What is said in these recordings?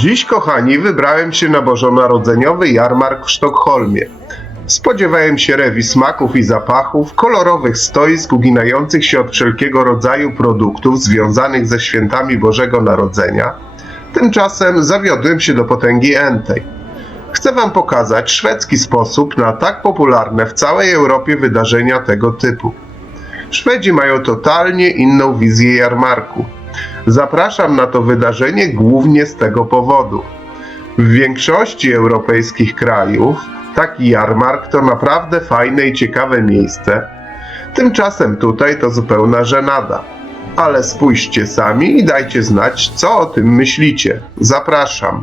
Dziś, kochani, wybrałem się na bożonarodzeniowy jarmark w Sztokholmie. Spodziewałem się rewi smaków i zapachów, kolorowych stoisk uginających się od wszelkiego rodzaju produktów związanych ze świętami Bożego Narodzenia. Tymczasem zawiodłem się do potęgi Entej. Chcę Wam pokazać szwedzki sposób na tak popularne w całej Europie wydarzenia tego typu. Szwedzi mają totalnie inną wizję jarmarku. Zapraszam na to wydarzenie głównie z tego powodu. W większości europejskich krajów taki jarmark to naprawdę fajne i ciekawe miejsce. Tymczasem tutaj to zupełna żenada. Ale spójrzcie sami i dajcie znać, co o tym myślicie. Zapraszam.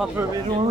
rattrape les gens.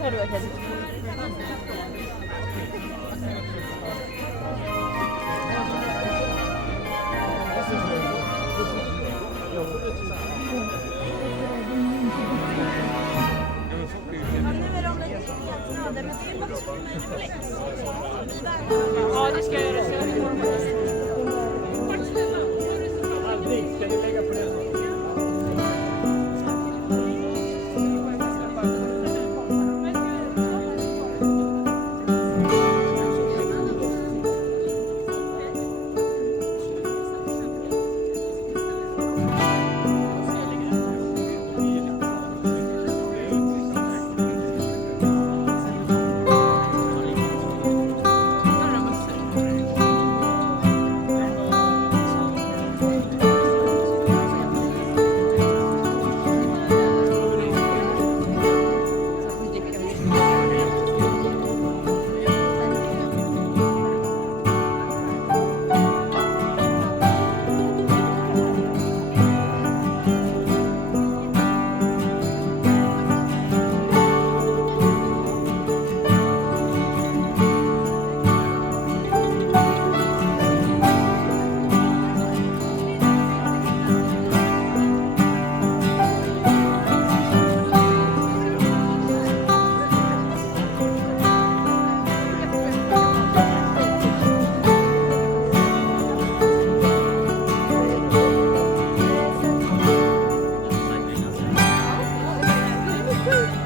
Ver bakalım. Anne ver onları. Adamı duymak zorunda. 오!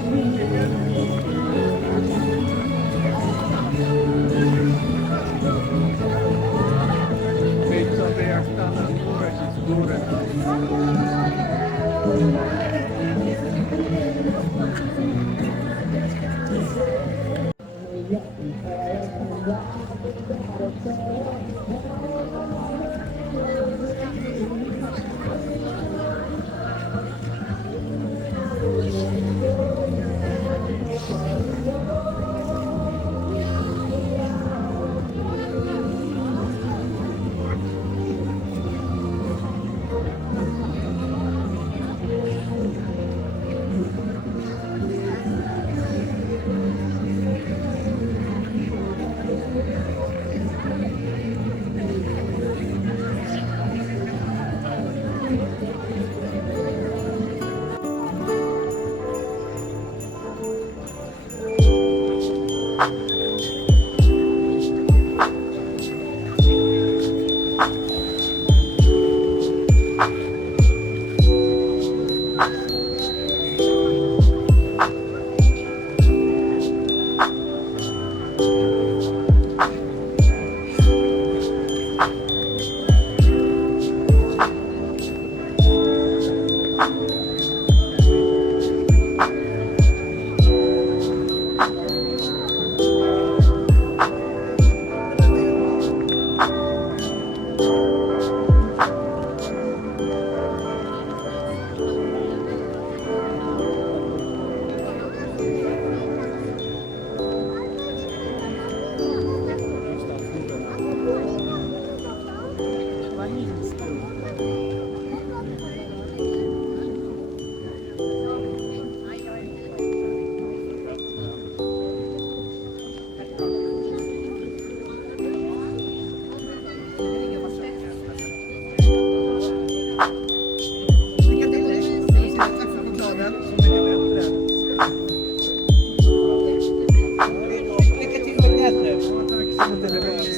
Thank you.